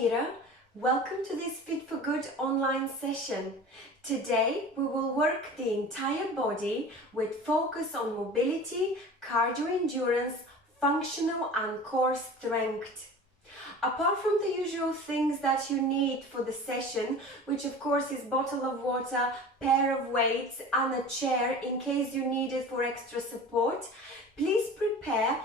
Mira. Welcome to this Fit for Good online session. Today we will work the entire body with focus on mobility, cardio endurance, functional and core strength. Apart from the usual things that you need for the session, which of course is bottle of water, pair of weights and a chair in case you need it for extra support, please prepare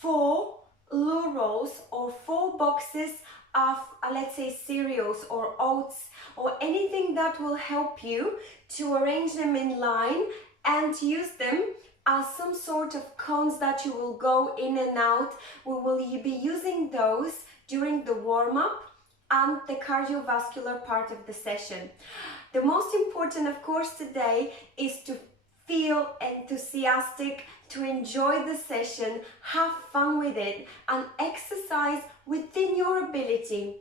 4 loo rolls or 4 boxes of let's say cereals or oats or anything that will help you to arrange them in line and use them as some sort of cones that you will go in and out. We will be using those during the warm-up and the cardiovascular part of the session. The most important, of course, today is to feel enthusiastic, to enjoy the session, have fun with it, and exercise within your ability.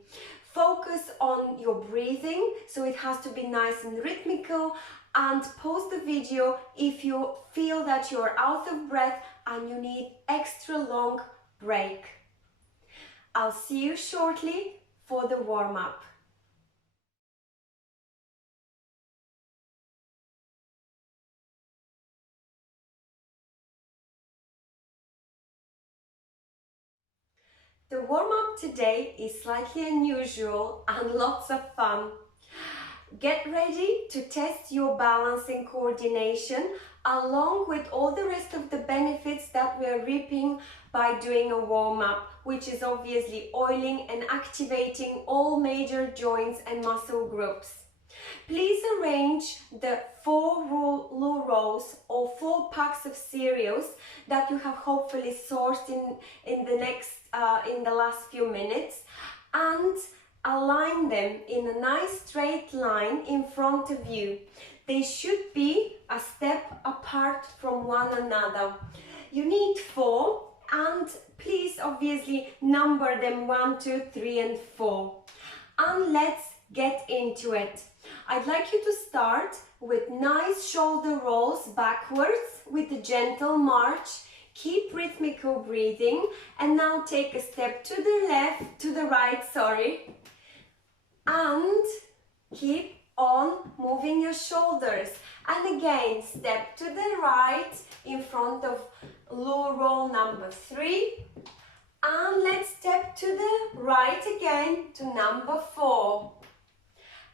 Focus on your breathing, so it has to be nice and rhythmical, and pause the video if you feel that you're out of breath and you need extra long break. I'll see you shortly for the warm-up. The warm-up today is slightly unusual and lots of fun. Get ready to test your balance and coordination along with all the rest of the benefits that we are reaping by doing a warm-up, which is obviously oiling and activating all major joints and muscle groups. Please arrange the 4 loo rolls or 4 packs of cereals that you have hopefully sourced in the last few minutes and align them in a nice straight line in front of you. They should be a step apart from one another. You need 4 and please obviously number them 1, 2, 3 and 4. And let's get into it. I'd like you to start with nice shoulder rolls backwards with a gentle march. Keep rhythmical breathing and now take a step to the right, and keep on moving your shoulders. And again, step to the right in front of loo roll number 3. And let's step to the right again to number 4.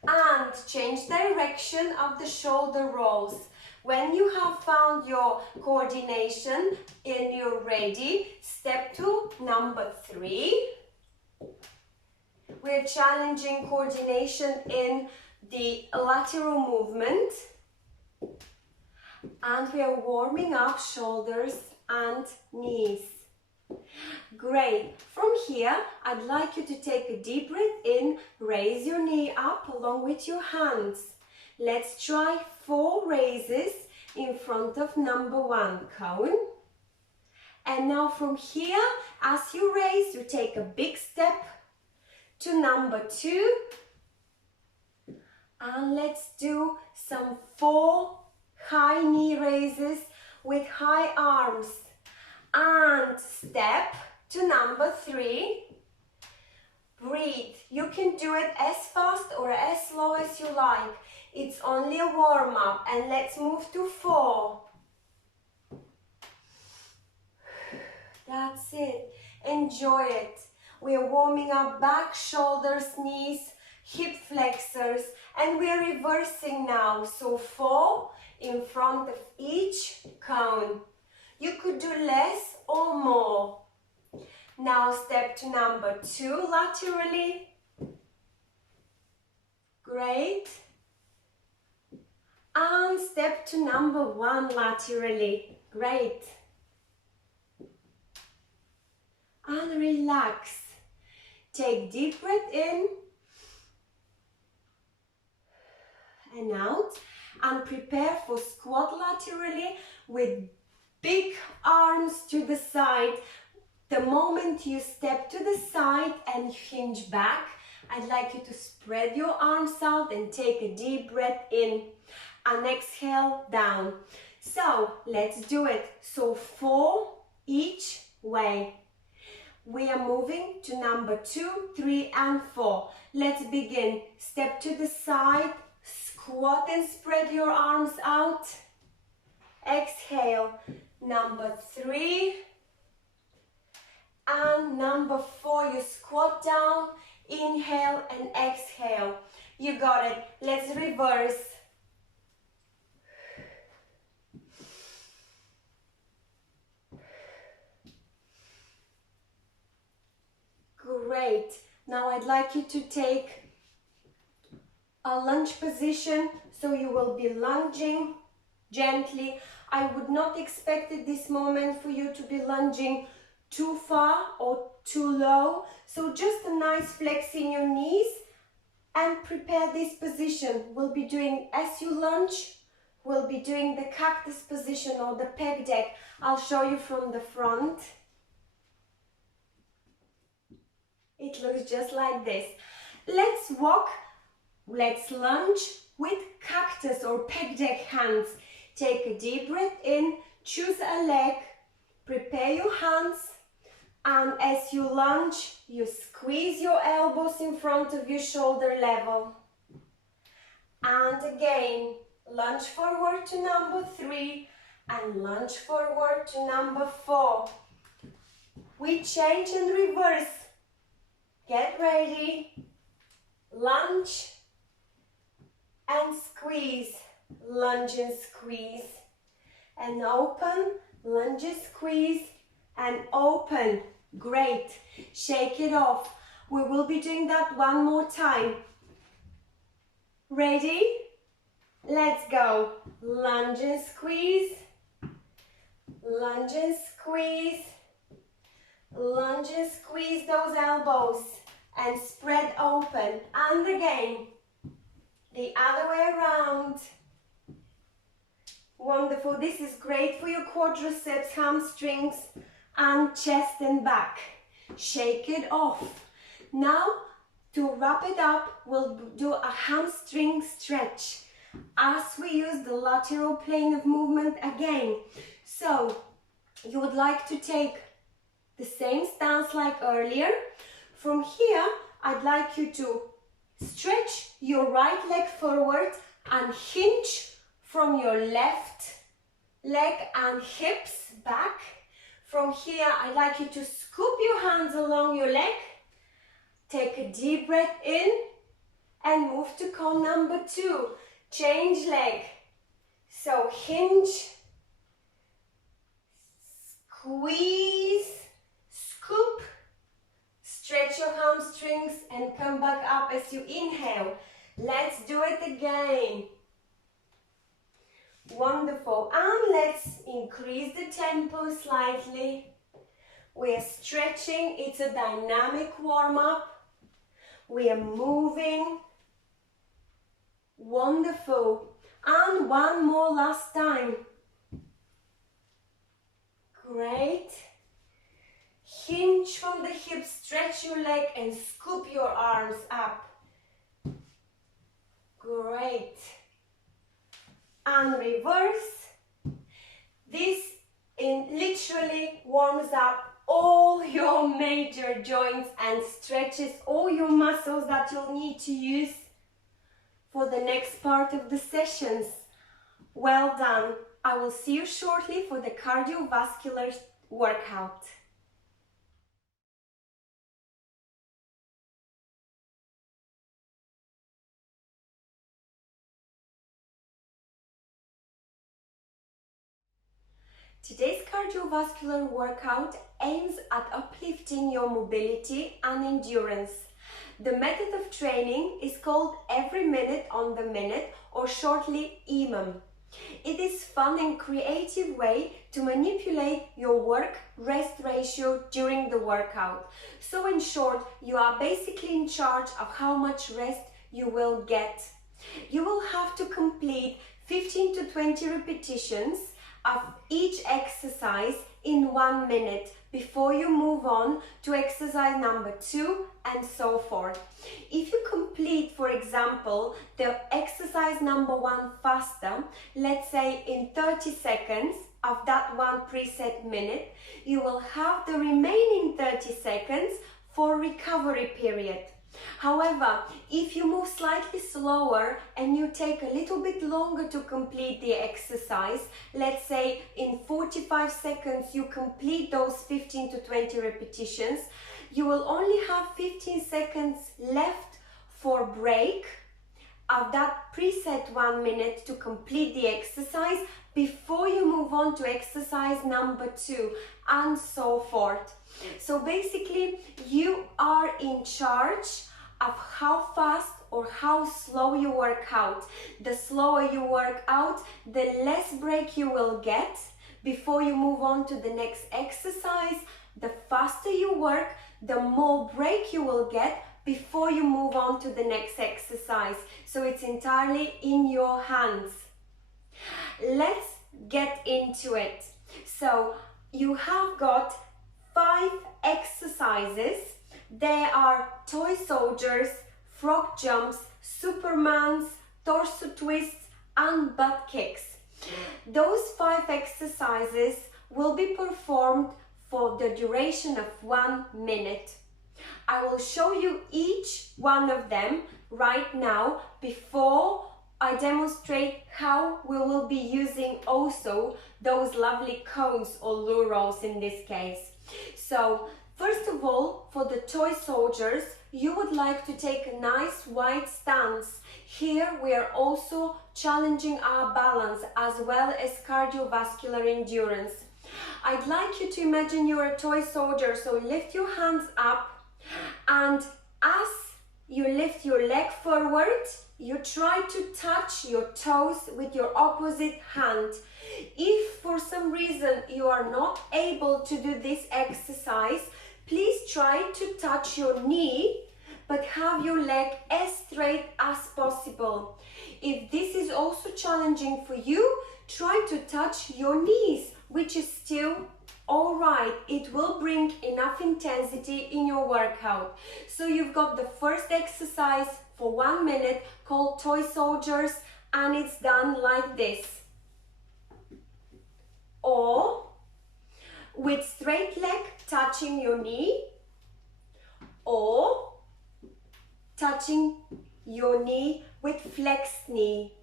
And change direction of the shoulder rolls. When you have found your coordination and you're ready, step to number 3. We're challenging coordination in the lateral movement. And we are warming up shoulders and knees. Great. From here, I'd like you to take a deep breath in, raise your knee up along with your hands. Let's try 4 raises in front of number 1 cone. And now from here, as you raise, you take a big step to number 2. And let's do some 4 high knee raises with high arms. And step to number 3. Breathe. You can do it as fast or as slow as you like. It's only a warm-up. And let's move to 4. That's it. Enjoy it. We are warming up back, shoulders, knees, hip flexors, and we are reversing now. So 4 in front of each cone. You could do less or more. Now step to number 2 laterally. Great. And step to number 1 laterally. Great. And relax. Take deep breath in and out. And prepare for squat laterally with big arms to the side. The moment you step to the side and hinge back, I'd like you to spread your arms out and take a deep breath in and exhale down. So let's do it. So 4 each way. We are moving to number 2, 3 and 4. Let's begin. Step to the side, squat and spread your arms out. Exhale, number 3 and number 4. You squat down, inhale and exhale. You got it. Let's reverse. Great. Now I'd like you to take a lunge position, so you will be lunging gently. I would not expect at this moment for you to be lunging too far or too low, so just a nice flex in your knees and prepare this position. We'll be doing, as you lunge, we'll be doing the cactus position or the pec deck. I'll show you from the front. It looks just like this. Let's walk, let's lunge with cactus or pec deck hands. Take a deep breath in, choose a leg, prepare your hands, and as you lunge, you squeeze your elbows in front of your shoulder level. And again, lunge forward to number 3 and lunge forward to number 4. We change and reverse. Get ready, lunge and squeeze, lunge and squeeze, and open, lunge and squeeze, and open. Great. Shake it off. We will be doing that one more time. Ready? Let's go. Lunge and squeeze, lunge and squeeze, lunge and squeeze those elbows and spread open. And again, the other way around. Wonderful. This is great for your quadriceps, hamstrings, and chest and back. Shake it off. Now, to wrap it up, we'll do a hamstring stretch as we use the lateral plane of movement again. So, you would like to take the same stance like earlier. From here, I'd like you to stretch your right leg forward and hinge from your left leg and hips back. From here, I'd like you to scoop your hands along your leg. Take a deep breath in and move to cone number 2. Change leg. So hinge, squeeze, scoop, stretch your hamstrings and come back up as you inhale. Let's do it again. Wonderful. And let's increase the tempo slightly. We are stretching. It's a dynamic warm-up. We are moving. Wonderful. And one more last time. Great. Hinge from the hips, stretch your leg and scoop your arms up. Great. And reverse. This literally warms up all your major joints and stretches all your muscles that you'll need to use for the next part of the sessions. Well done. I will see you shortly for the cardiovascular workout. Today's cardiovascular workout aims at uplifting your mobility and endurance. The method of training is called every minute on the minute, or shortly EMOM. It is a fun and creative way to manipulate your work-rest ratio during the workout. So in short, you are basically in charge of how much rest you will get. You will have to complete 15 to 20 repetitions of each exercise in 1 minute, before you move on to exercise number 2 and so forth. If you complete, for example, the exercise number 1 faster, let's say in 30 seconds of that one preset minute, you will have the remaining 30 seconds for recovery period. However, if you move slightly slower and you take a little bit longer to complete the exercise, let's say in 45 seconds you complete those 15 to 20 repetitions, you will only have 15 seconds left for break of that preset 1 minute to complete the exercise before you move on to exercise number 2 and so forth. So basically you are in charge of how fast or how slow you work out. The slower you work out, the less break you will get before you move on to the next exercise. The faster you work, the more break you will get before you move on to the next exercise. So it's entirely in your hands. Let's get into it. So you have got 5 exercises. They are toy soldiers, frog jumps, supermans, torso twists and butt kicks. Those 5 exercises will be performed for the duration of 1 minute. I will show you each one of them right now before I demonstrate how we will be using also those lovely cones or lurals in this case. So first of all, for the toy soldiers, you would like to take a nice wide stance. Here we are also challenging our balance as well as cardiovascular endurance. I'd like you to imagine you're a toy soldier, so lift your hands up, and as you lift your leg forward, you try to touch your toes with your opposite hand. If for some reason you are not able to do this exercise, please try to touch your knee, but have your leg as straight as possible. If this is also challenging for you, try to touch your knees, which is still all right. It will bring enough intensity in your workout. So you've got the first exercise for 1 minute called toy soldiers, and it's done like this. Or with straight leg touching your knee, or touching your knee with flexed knee.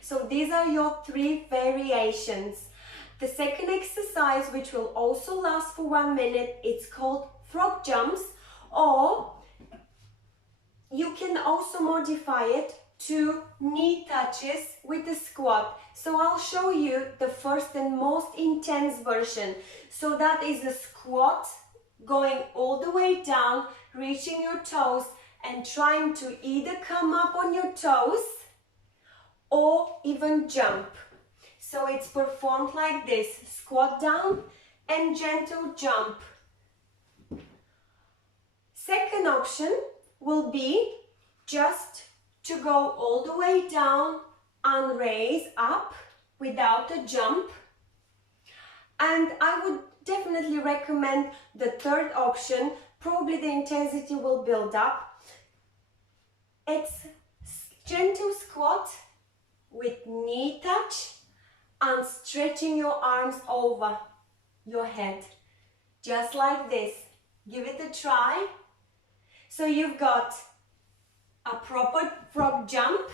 So these are your 3 variations. The second exercise, which will also last for 1 minute, it's called frog jumps, or you can also modify it to knee touches with a squat. So I'll show you the first and most intense version. So that is a squat going all the way down, reaching your toes and trying to either come up on your toes or even jump. So it's performed like this: squat down and gentle jump. Second option will be just to go all the way down and raise up without a jump. And I would definitely recommend the third option. Probably the intensity will build up. It's gentle squat with knee touch and stretching your arms over your head, just like this. Give it a try. So you've got a proper frog jump,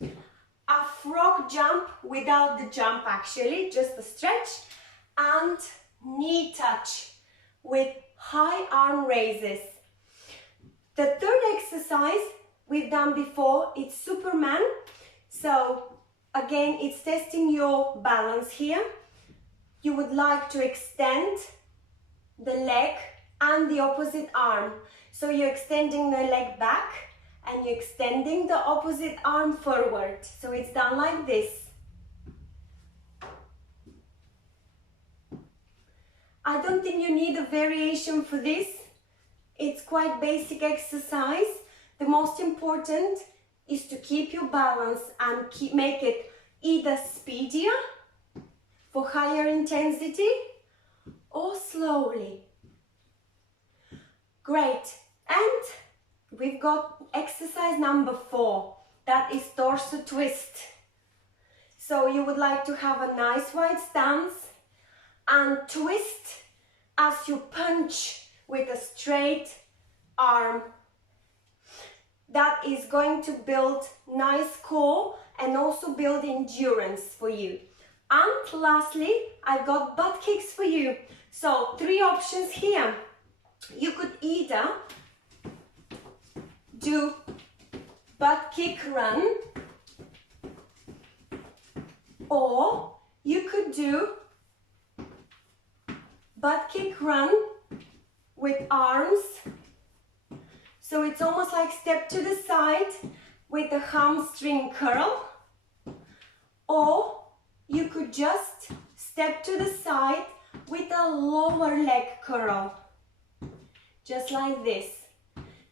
a frog jump without the jump actually, just a stretch, and knee touch with high arm raises. The third exercise we've done before, it's Superman. So again, it's testing your balance here. You would like to extend the leg and the opposite arm. So you're extending the leg back and you're extending the opposite arm forward. So it's done like this. I don't think you need a variation for this. It's quite basic exercise. The most important is to keep your balance and make it either speedier for higher intensity, or slowly. Great. And we've got exercise number 4. That is torso twist. So you would like to have a nice wide stance and twist as you punch with a straight arm. That is going to build nice core and also build endurance for you. And lastly, I've got butt kicks for you. So 3 options here. You could either do butt kick run, or you could do butt kick run with arms. So it's almost like step to the side with a hamstring curl, or you could just step to the side with a lower leg curl, just like this.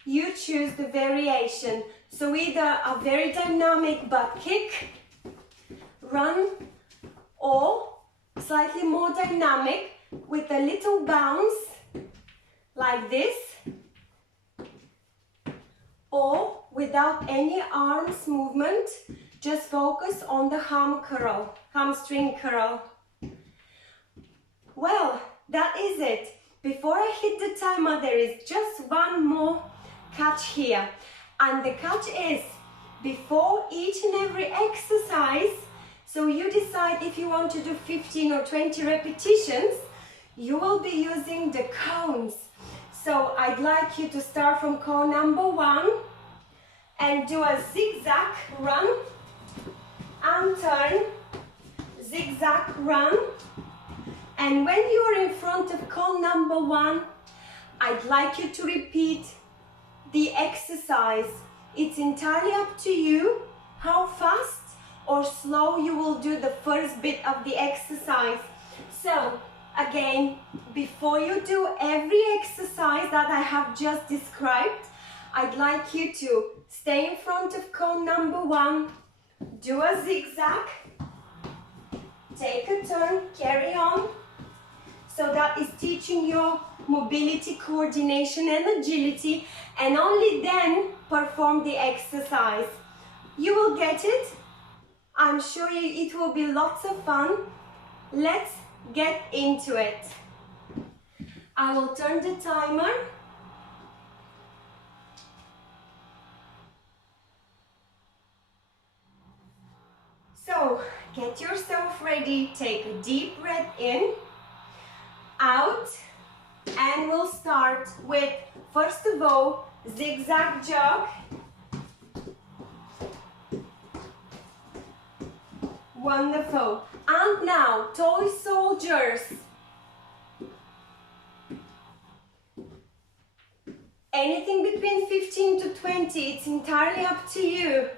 You choose the variation. So either a very dynamic butt kick, run, or slightly more dynamic with a little bounce, like this, or without any arms movement, just focus on the hamstring curl. Well, that is it. Before I hit the timer, there is just one more catch here. And the catch is, before each and every exercise, so you decide if you want to do 15 or 20 repetitions, you will be using the cones. So I'd like you to start from cone number 1 and do a zigzag run and turn, zigzag run. And when you are in front of cone number 1, I'd like you to repeat the exercise. It's entirely up to you how fast or slow you will do the first bit of the exercise. So again, before you do every exercise that I have just described, I'd like you to stay in front of cone number 1, do a zigzag, take a turn, carry on. So that is teaching your mobility, coordination and agility, and only then perform the exercise. You will get it. I'm sure it will be lots of fun. Let's get into it. I will turn the timer. So get yourself ready, take a deep breath in, out, and we'll start with, first of all, zigzag jog. Wonderful. And now, toy soldiers. Anything between 15 to 20, it's entirely up to you.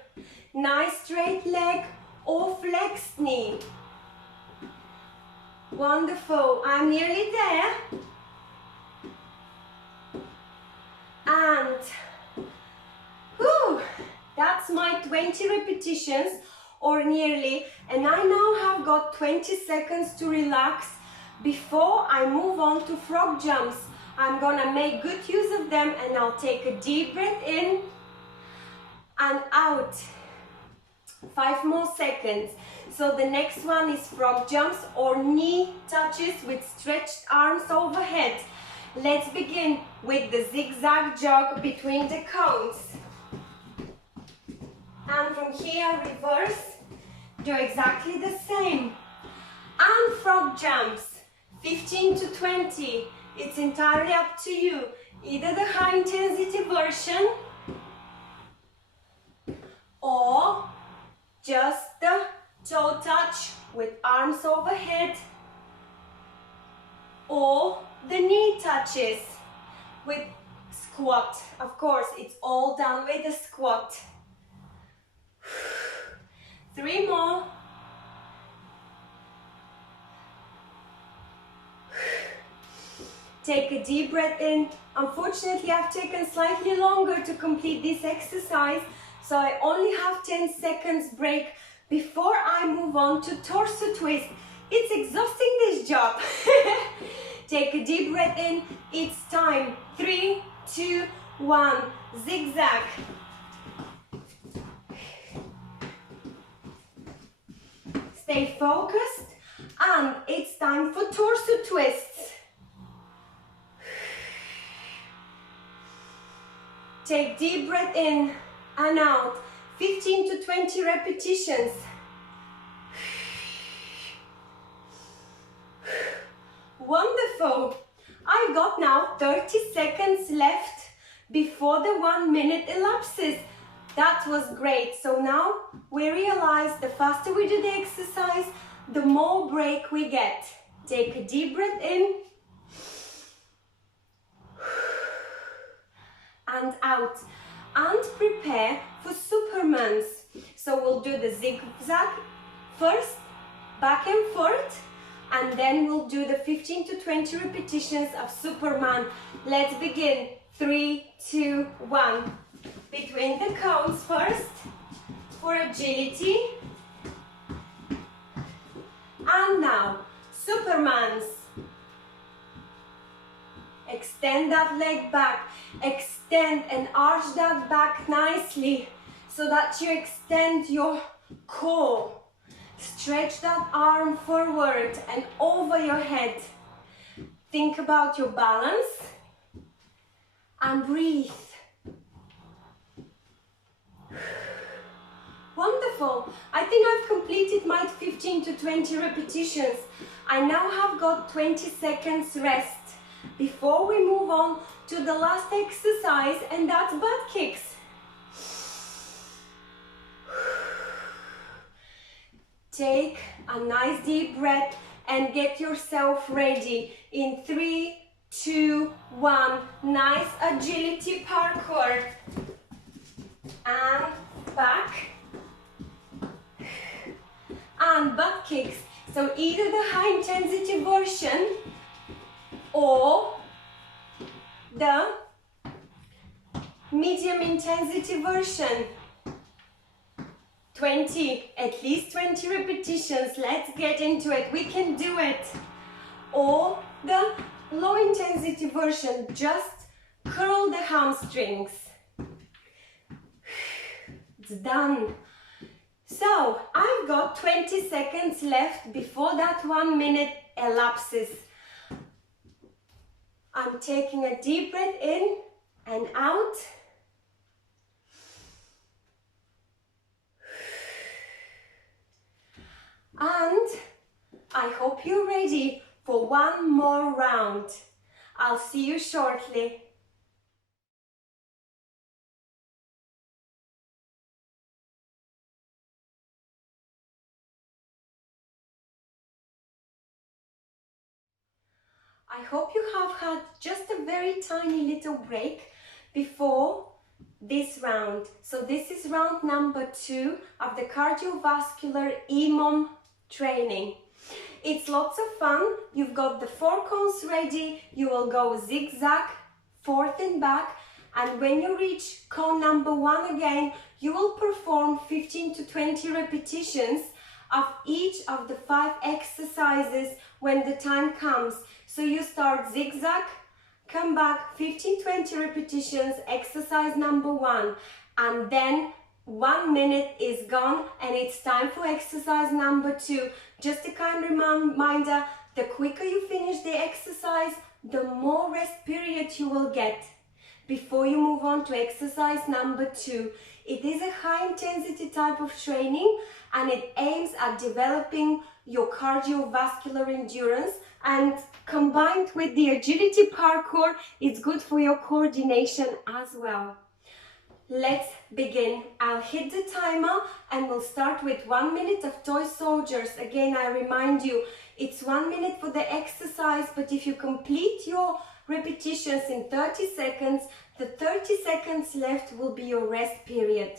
Nice straight leg or flexed knee. Wonderful. I'm nearly there. And whew, that's my 20 repetitions or nearly, and I now have got 20 seconds to relax before I move on to frog jumps. I'm gonna make good use of them, and I'll take a deep breath in and out. 5 more seconds. So the next one is frog jumps or knee touches with stretched arms overhead. Let's begin with the zigzag jog between the cones. And from here, reverse, do exactly the same. And frog jumps, 15 to 20. It's entirely up to you. Either the high intensity version or just the toe touch with arms overhead, or the knee touches with squat. Of course, it's all done with a squat. 3 more. Take a deep breath in. Unfortunately, I've taken slightly longer to complete this exercise, so I only have 10 seconds break before I move on to torso twist. It's exhausting, this job. Take a deep breath in. It's time. 3, 2, 1. Zigzag. Stay focused. And it's time for torso twists. Take deep breath in and out. 15 to 20 repetitions. Wonderful. I've got now 30 seconds left before the 1 minute elapses. That was great. So now we realize the faster we do the exercise, the more break we get. Take a deep breath in and out. And prepare for Supermans. So we'll do the zigzag first, back and forth, and then we'll do the 15 to 20 repetitions of Superman. Let's begin. 3, 2, 1. Between the cones first for agility. And now, Supermans. Extend that leg back. Extend and arch that back nicely so that you extend your core. Stretch that arm forward and over your head. Think about your balance and breathe. Wonderful. I think I've completed my 15 to 20 repetitions. I now have got 20 seconds rest before we move on to the last exercise, and that's butt kicks. Take a nice deep breath and get yourself ready. In 3, 2, 1. Nice agility parkour. And back. And butt kicks. So either the high intensity version or the medium intensity version. 20, at least 20 repetitions. Let's get into it. We can do it. Or the low intensity version. Just curl the hamstrings. It's done. So I've got 20 seconds left before that 1 minute elapses. I'm taking a deep breath in and out. And I hope you're ready for one more round. I'll see you shortly. I hope you have had just a very tiny little break before this round. So this is round number 2 of the cardiovascular EMOM training. It's lots of fun. You've got the 4 cones ready. You will go zigzag, forth and back. And when you reach cone number 1 again, you will perform 15 to 20 repetitions of each of the 5 exercises when the time comes. So you start zigzag, come back, 15-20 repetitions, exercise number 1, and then 1 minute is gone and it's time for exercise number 2. Just a kind reminder, the quicker you finish the exercise, the more rest period you will get before you move on to exercise number 2. It is a high intensity type of training and it aims at developing your cardiovascular endurance, and combined with the agility parkour, it's good for your coordination as well. Let's begin. I'll hit the timer and we'll start with 1 minute of toy soldiers. Again, I remind you, it's 1 minute for the exercise, but if you complete your repetitions in 30 seconds, the 30 seconds left will be your rest period.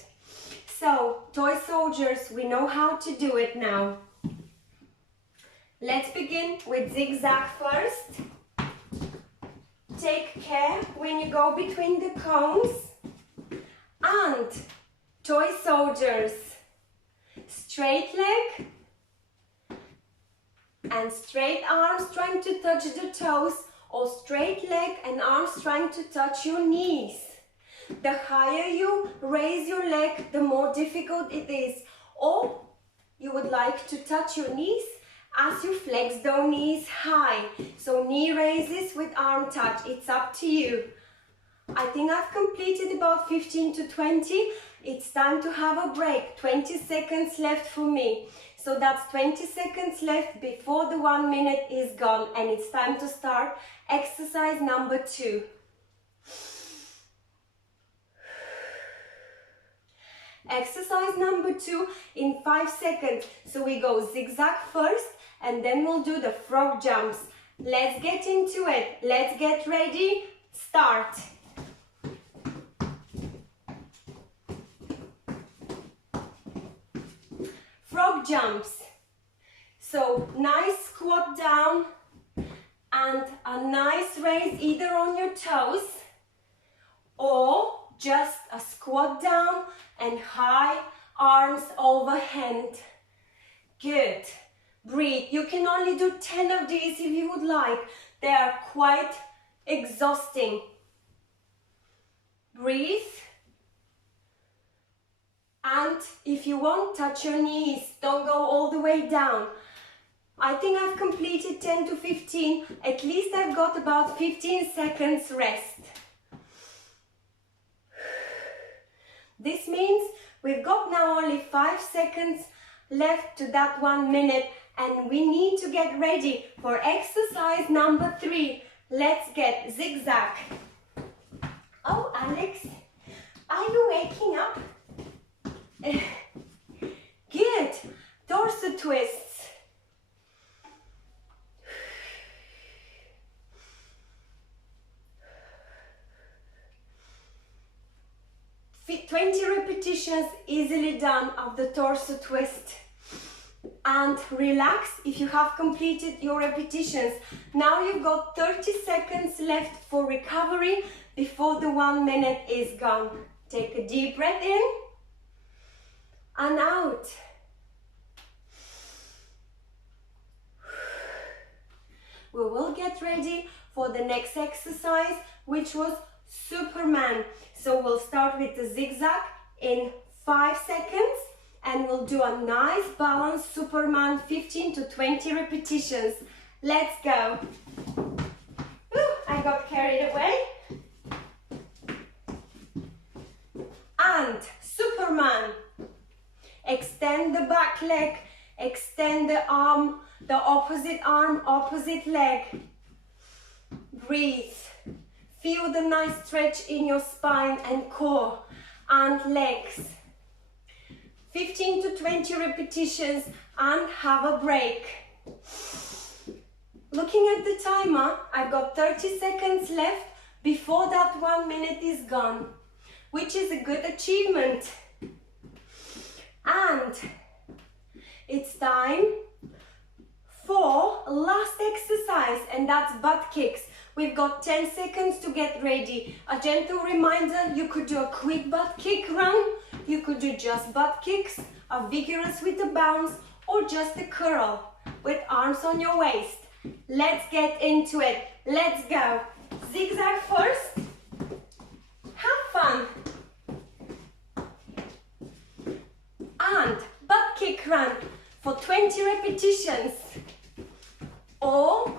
So, toy soldiers, we know how to do it now. Let's begin with zigzag first. Take care when you go between the cones. And toy soldiers. Straight leg and straight arms trying to touch the toes, or straight leg and arms trying to touch your knees. The higher you raise your leg, the more difficult it is. Or you would like to touch your knees as you flex those knees high. So knee raises with arm touch, it's up to you. I think I've completed about 15 to 20. It's time to have a break. 20 seconds left for me. So that's 20 seconds left before the 1 minute is gone, and it's time to start exercise number 2. Exercise number 2 in 5 seconds. So we go zigzag first, and then we'll do the frog jumps. Let's get into it. Let's get ready. Start. Frog jumps. So nice squat down and a nice raise either on your toes or just a squat down and high arms overhand. Good. Breathe. You can only do 10 of these if you would like. They are quite exhausting. Breathe. And if you want, touch your knees. Don't go all the way down. I think I've completed 10 to 15. At least I've got about 15 seconds rest. This means we've got now only 5 seconds left to that 1 minute, and we need to get ready for exercise number 3. Let's get zigzag. Oh, Alex, are you waking up? Good. Torso twists. Fit 20 repetitions easily done of the torso twist. And relax if you have completed your repetitions. Now you've got 30 seconds left for recovery before the 1 minute is gone. Take a deep breath in and out. We will get ready for the next exercise, which was Superman. So we'll start with the zigzag in 5 seconds, and we'll do a nice balanced Superman 15 to 20 repetitions. Let's go. Ooh, I got carried away. And Superman. Extend the back leg, extend the arm, the opposite arm, opposite leg. Breathe. Feel the nice stretch in your spine and core and legs. 15 to 20 repetitions and have a break. Looking at the timer, I've got 30 seconds left before that 1 minute is gone, which is a good achievement. And it's time for last exercise, and that's butt kicks. We've got 10 seconds to get ready. A gentle reminder, you could do a quick butt kick run, you could do just butt kicks, a vigorous with a bounce, or just a curl with arms on your waist. Let's get into it. Let's go. Zigzag first. Have fun. And butt kick run for 20 repetitions. Or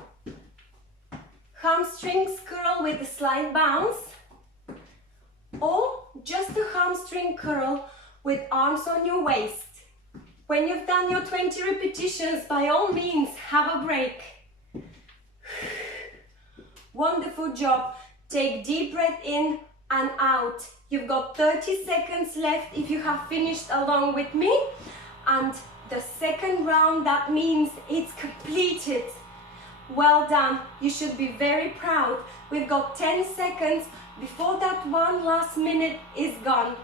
hamstrings curl with a slight bounce. Or just a hamstring curl with arms on your waist. When you've done your 20 repetitions, by all means, have a break. Wonderful job. Take deep breath in and out. You've got 30 seconds left if you have finished along with me. And the second round, that means it's completed. Well done. You should be very proud. We've got 10 seconds before that one last minute is gone.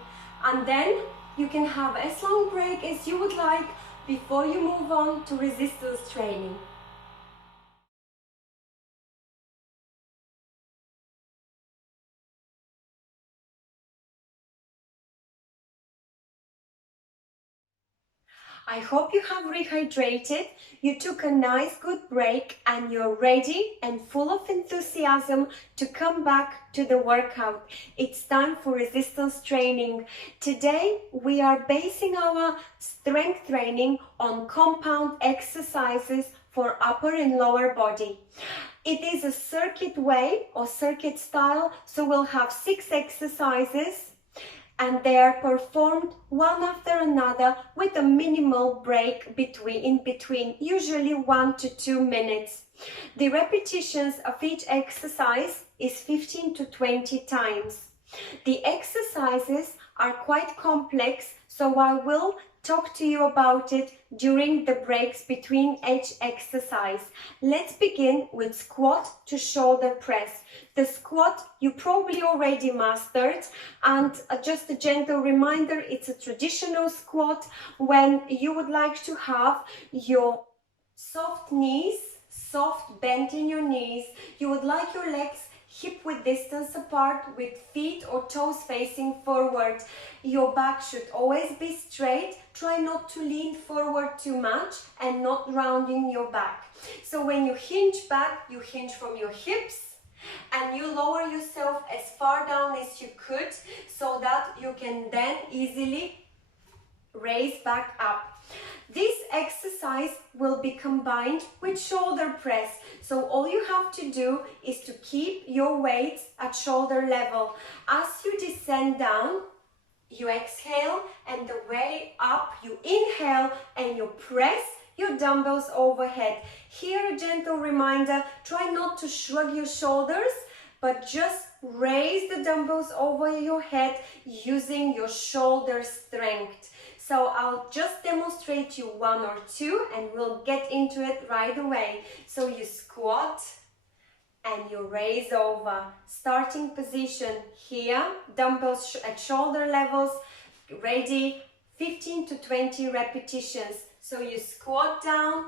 And then you can have as long break as you would like before you move on to resistance training. I hope you have rehydrated, you took a nice good break and you're ready and full of enthusiasm to come back to the workout. It's time for resistance training. Today we are basing our strength training on compound exercises for upper and lower body. It is a circuit way or circuit style, so we'll have 6 exercises and they are performed one after another with a minimal break in between, usually 1 to 2 minutes. The repetitions of each exercise is 15 to 20 times. The exercises are quite complex, so I will talk to you about it during the breaks between each exercise. Let's begin with squat to shoulder press. The squat you probably already mastered, and just a gentle reminder, it's a traditional squat when you would like to have your soft knees, soft bend in your knees. You would like your legs hip-width distance apart with feet or toes facing forward. Your back should always be straight. Try not to lean forward too much and not rounding your back. So when you hinge back, you hinge from your hips and you lower yourself as far down as you could so that you can then easily raise back up. This exercise will be combined with shoulder press. So all you have to do is to keep your weights at shoulder level. As you descend down, you exhale, and the way up, you inhale and you press your dumbbells overhead. Here a gentle reminder, try not to shrug your shoulders, but just raise the dumbbells over your head using your shoulder strength. So I'll just demonstrate you 1 or 2 and we'll get into it right away. So you squat and you raise over. Starting position here, dumbbells at shoulder levels, ready, 15 to 20 repetitions. So you squat down,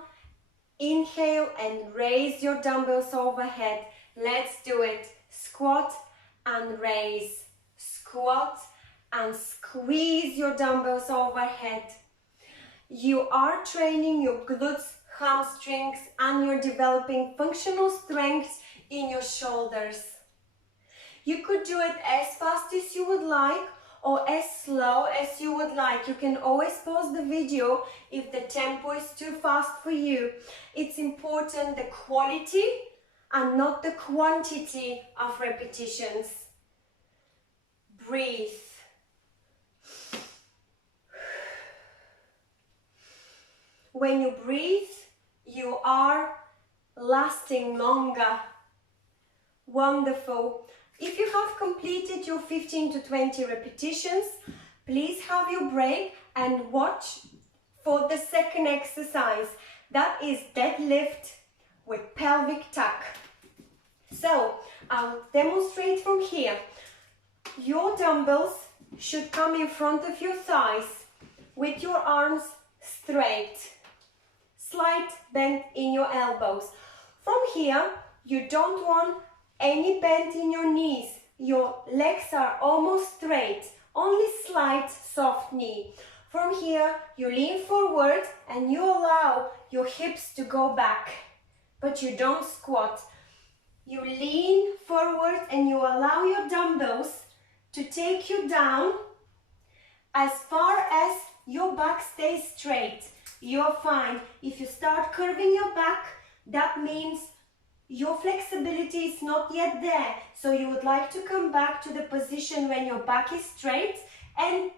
inhale and raise your dumbbells overhead. Let's do it. Squat and raise, squat and squeeze your dumbbells overhead. You are training your glutes, hamstrings, and you're developing functional strength in your shoulders. You could do it as fast as you would like or as slow as you would like. You can always pause the video if the tempo is too fast for you. It's important the quality and not the quantity of repetitions. Breathe. When you breathe, you are lasting longer. Wonderful. If you have completed your 15 to 20 repetitions, please have your break and watch for the second exercise. That is deadlift with pelvic tuck. So I'll demonstrate from here. Your dumbbells should come in front of your thighs with your arms straight. Slight bend in your elbows. From here, you don't want any bend in your knees. Your legs are almost straight, only slight soft knee. From here, you lean forward and you allow your hips to go back, but you don't squat. You lean forward and you allow your dumbbells to take you down as far as your back stays straight. You're fine. If you start curving your back, that means your flexibility is not yet there. So you would like to come back to the position when your back is straight and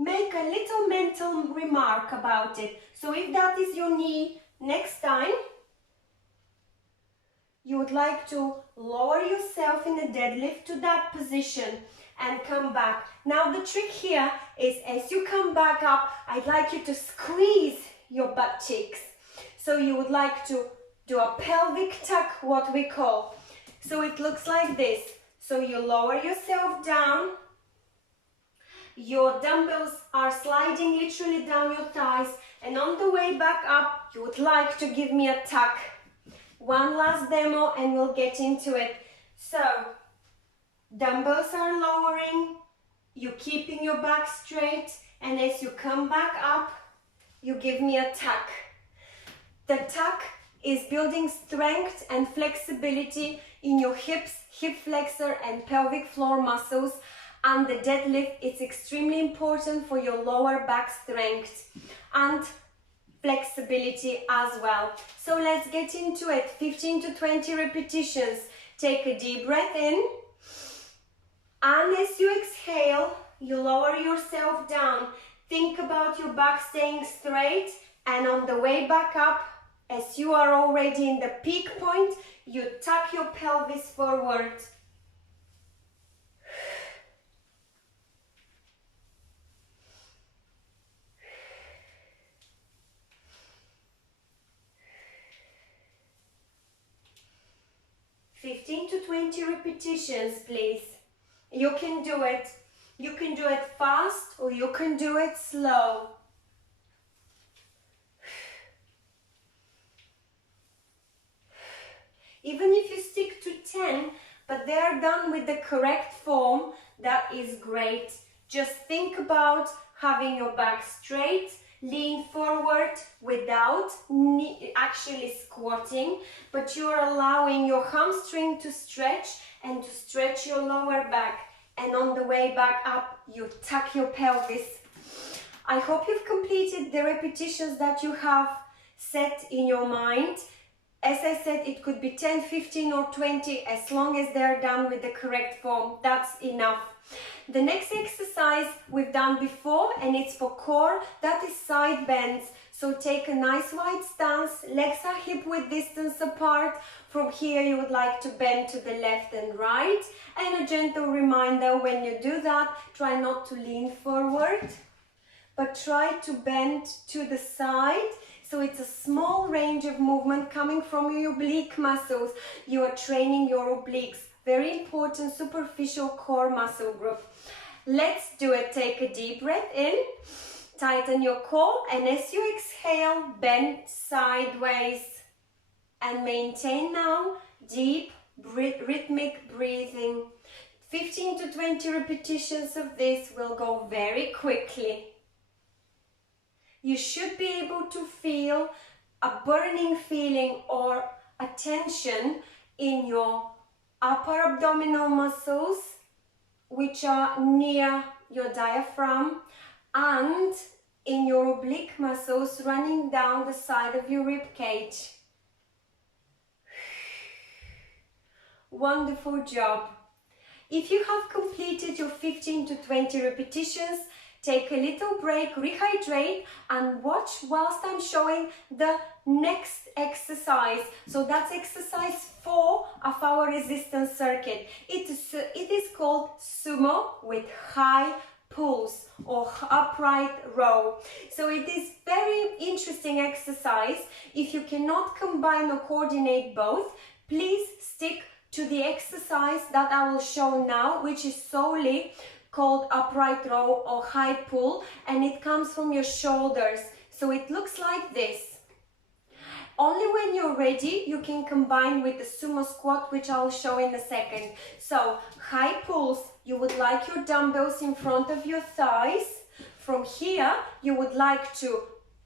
make a little mental remark about it. So if that is your knee, next time you would like to lower yourself in the deadlift to that position and come back. Now the trick here is as you come back up, I'd like you to squeeze your butt cheeks. So you would like to do a pelvic tuck, what we call. So it looks like this. So you lower yourself down. Your dumbbells are sliding literally down your thighs, and on the way back up, you would like to give me a tuck. One last demo and we'll get into it. So dumbbells are lowering, you're keeping your back straight, and as you come back up, you give me a tuck. The tuck is building strength and flexibility in your hips, hip flexor and pelvic floor muscles, and the deadlift is extremely important for your lower back strength and flexibility as well. So let's get into it. 15 to 20 repetitions. Take a deep breath in, and as you exhale, you lower yourself down. Think about your back staying straight, and on the way back up, as you are already in the peak point, you tuck your pelvis forward. "15 to 20 repetitions, please. You can do it. You can do it fast or you can do it slow. Even if you stick to 10, but they are done with the correct form, that is great. Just think about having your back straight, lean forward without actually squatting, but you are allowing your hamstring to stretch and to stretch your lower back. And on the way back up, you tuck your pelvis. I hope you've completed the repetitions that you have set in your mind. As I said, it could be 10, 15 or 20, as long as they're done with the correct form. That's enough. The next exercise we've done before, and it's for core, that is side bends. So take a nice wide stance, legs are hip width distance apart. From here you would like to bend to the left and right. And a gentle reminder, when you do that, try not to lean forward, but try to bend to the side. So it's a small range of movement coming from your oblique muscles. You are training your obliques. Very important superficial core muscle group. Let's do it. Take a deep breath in, tighten your core, and as you exhale, bend sideways. And maintain now deep rhythmic breathing. 15 to 20 repetitions of this will go very quickly. You should be able to feel a burning feeling or a tension in your upper abdominal muscles, which are near your diaphragm, and in your oblique muscles running down the side of your rib cage. Wonderful job. If you have completed your 15 to 20 repetitions, take a little break, rehydrate, and watch whilst I'm showing the next exercise. So that's exercise 4 of our resistance circuit. It is called sumo with high pulls or upright row. So it is very interesting exercise. If you cannot combine or coordinate both, please stick to the exercise that I will show now, which is solely called upright row or high pull, and it comes from your shoulders. So it looks like this. Only when you're ready, you can combine with the sumo squat, which I'll show in a second. So high pulls, you would like your dumbbells in front of your thighs. From here, you would like to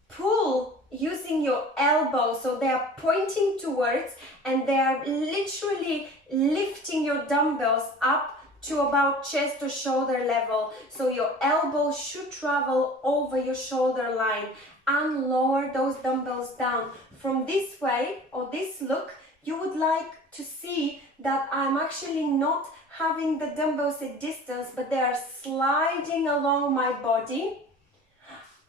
pull using your elbows, so they are pointing towards, and they are literally lifting your dumbbells up to about chest or shoulder level. So your elbows should travel over your shoulder line, and lower those dumbbells down. From this way or this look, you would like to see that I'm actually not having the dumbbells at distance, but they are sliding along my body.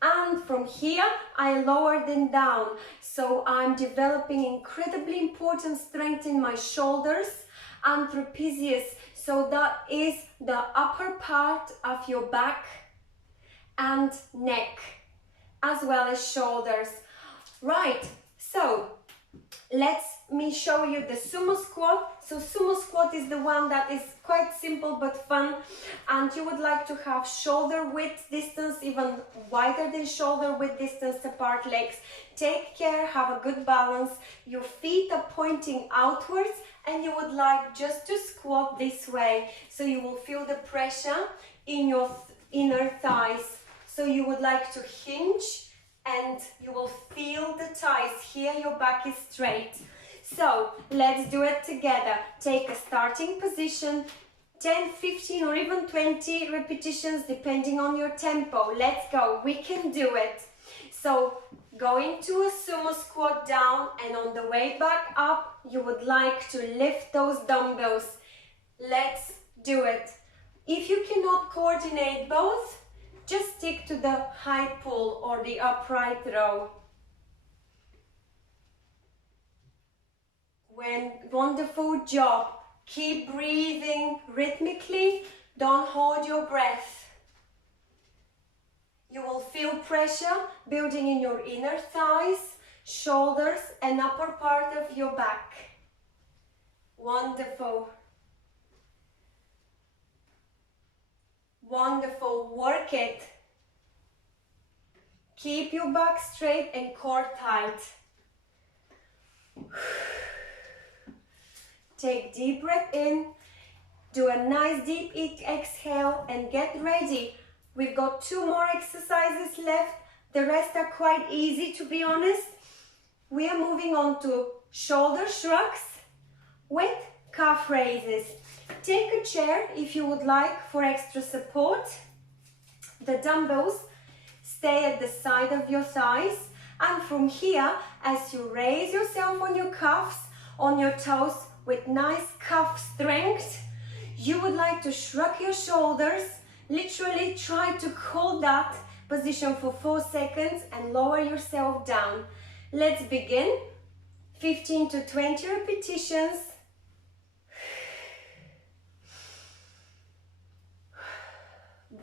And from here, I lower them down. So I'm developing incredibly important strength in my shoulders and trapezius. So that is the upper part of your back and neck, as well as shoulders. Right, so let me show you the sumo squat. So sumo squat is the one that is quite simple but fun, and you would like to have shoulder width distance, even wider than shoulder width distance apart legs. Take care, have a good balance. Your feet are pointing outwards, and you would like just to squat this way, so you will feel the pressure in your inner thighs. So you would like to hinge and you will feel the thighs here, your back is straight. So let's do it together. Take a starting position, 10, 15 or even 20 repetitions depending on your tempo. Let's go, we can do it. So go into a sumo squat down, and on the way back up you would like to lift those dumbbells. Let's do it. If you cannot coordinate both, just stick to the high pull or the upright row. Wonderful job. Keep breathing rhythmically. Don't hold your breath. You will feel pressure building in your inner thighs, shoulders and upper part of your back. Wonderful. Wonderful. Work it. Keep your back straight and core tight. Take deep breath in. Do a nice deep exhale and get ready. We've got 2 more exercises left. The rest are quite easy, to be honest. We are moving on to shoulder shrugs with calf raises. Take a chair if you would like for extra support. The dumbbells stay at the side of your thighs, and from here, as you raise yourself on your calves, on your toes with nice calf strength, you would like to shrug your shoulders. Literally try to hold that position for 4 seconds and lower yourself down. Let's begin. 15 to 20 repetitions.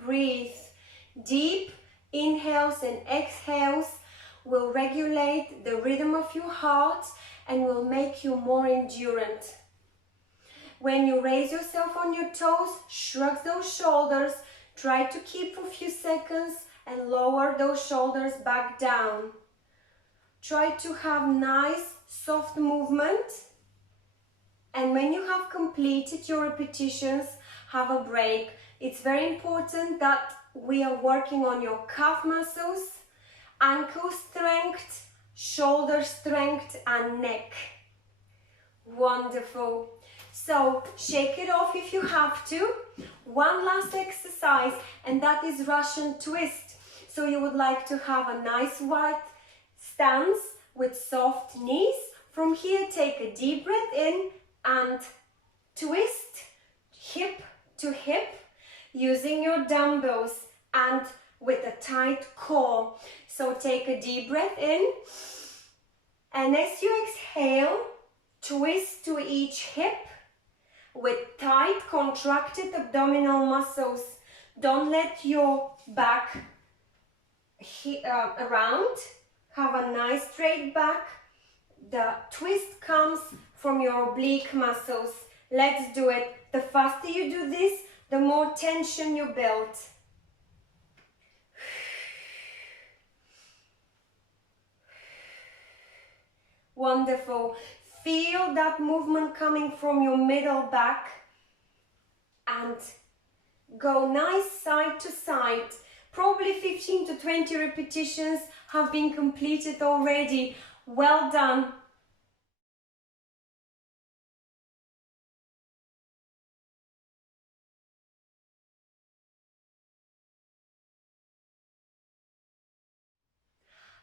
Breathe. Deep inhales and exhales will regulate the rhythm of your heart and will make you more endurant. When you raise yourself on your toes, shrug those shoulders. Try to keep for a few seconds and lower those shoulders back down. Try to have nice, soft movement. And when you have completed your repetitions, have a break. It's very important that we are working on your calf muscles, ankle strength, shoulder strength and neck. Wonderful. So shake it off if you have to. One last exercise, and that is Russian twist. So you would like to have a nice wide stance with soft knees. From here, take a deep breath in and twist hip to hip using your dumbbells and with a tight core. So take a deep breath in, and as you exhale, twist to each hip with tight contracted abdominal muscles. Don't let your back around. Have a nice straight back. The twist comes from your oblique muscles. Let's do it. The faster you do this, the more tension you build. Wonderful. Feel that movement coming from your middle back and go nice side to side. Probably 15 to 20 repetitions have been completed already. Well done.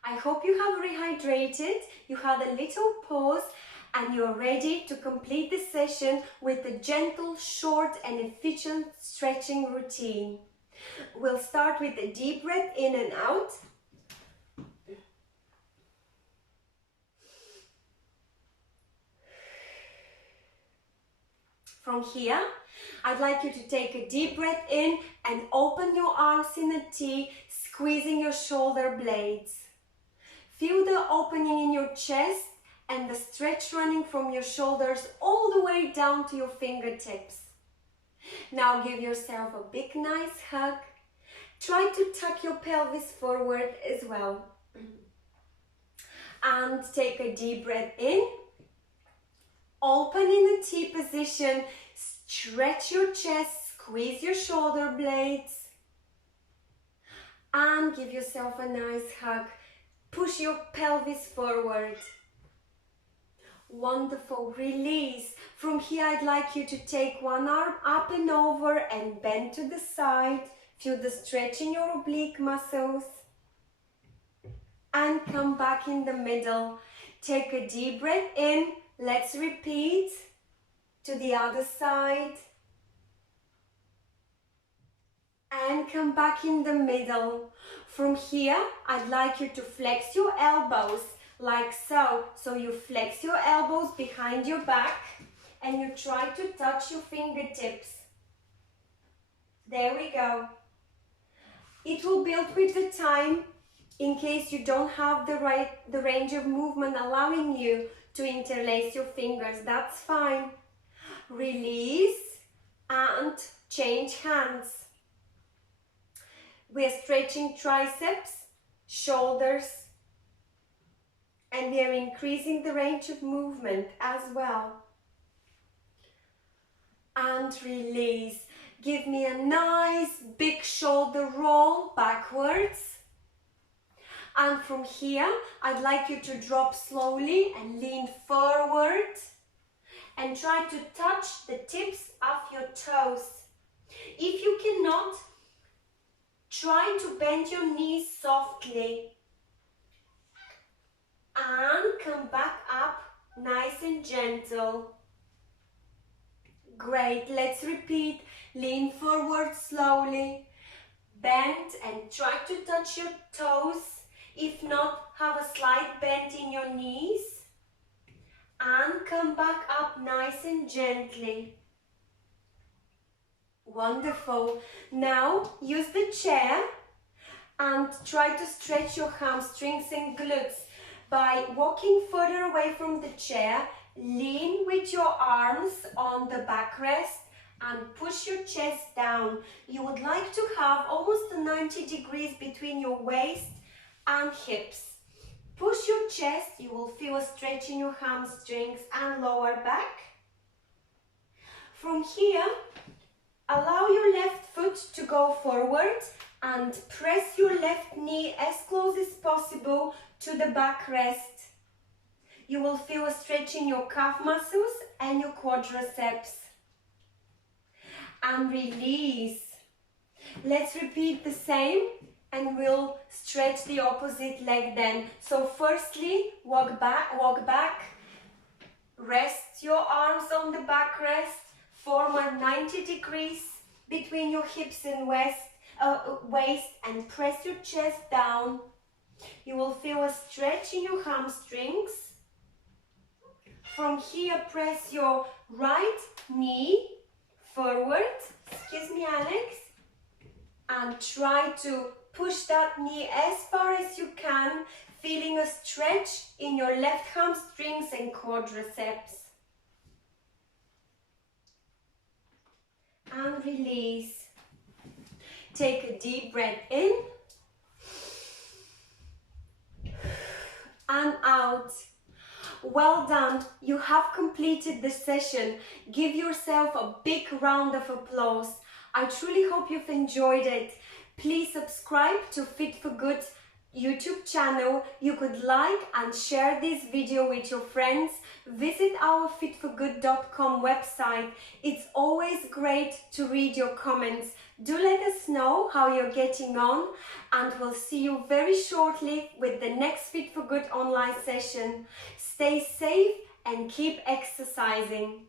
I hope you have rehydrated, you had a little pause, and you're ready to complete this session with a gentle, short and efficient stretching routine. We'll start with a deep breath in and out. From here, I'd like you to take a deep breath in and open your arms in a T, squeezing your shoulder blades. Feel the opening in your chest and the stretch running from your shoulders all the way down to your fingertips. Now give yourself a big nice hug. Try to tuck your pelvis forward as well. And take a deep breath in. Open in the T position. Stretch your chest, squeeze your shoulder blades. And give yourself a nice hug. Push your pelvis forward. Wonderful. Release. From here, I'd like you to take one arm up and over and bend to the side. Feel the stretch in your oblique muscles. And come back in the middle. Take a deep breath in. Let's repeat. To the other side. And come back in the middle. From here, I'd like you to flex your elbows like so. So you flex your elbows behind your back and you try to touch your fingertips. There we go. It will build with the time in case you don't have the range of movement allowing you to interlace your fingers. That's fine. Release and change hands. We are stretching triceps, shoulders, and we are increasing the range of movement as well. And release. Give me a nice big shoulder roll backwards. And from here, I'd like you to drop slowly and lean forward. And try to touch the tips of your toes. If you cannot, try to bend your knees softly. And come back up nice and gentle. Great, let's repeat. Lean forward slowly. Bend and try to touch your toes. If not, have a slight bend in your knees. And come back up nice and gently. Wonderful. Now use the chair and try to stretch your hamstrings and glutes by walking further away from the chair. Lean with your arms on the backrest and push your chest down. You would like to have almost a 90 degrees between your waist and hips. Push your chest, you will feel a stretch in your hamstrings and lower back. From here, allow your left foot to go forward and press your left knee as close as possible to the backrest. You will feel a stretch in your calf muscles and your quadriceps. And release. Let's repeat the same and we'll stretch the opposite leg then. So firstly, walk back, rest your arms on the backrest, form a 90 degrees between your hips and waist and press your chest down. You will feel a stretch in your hamstrings. From here, press your right knee forward, excuse me Alex, and try to push that knee as far as you can, feeling a stretch in your left hamstrings and quadriceps. And release. Take a deep breath in and out. Well done, you have completed the session. Give yourself a big round of applause. I truly hope you've enjoyed it. Please subscribe to Fit for Good YouTube channel. You could like and share this video with your friends. Visit our fitforgood.com website. It's always great to read your comments. Do let us know how you're getting on, and we'll see you very shortly with the next Fit for Good online session. Stay safe and keep exercising.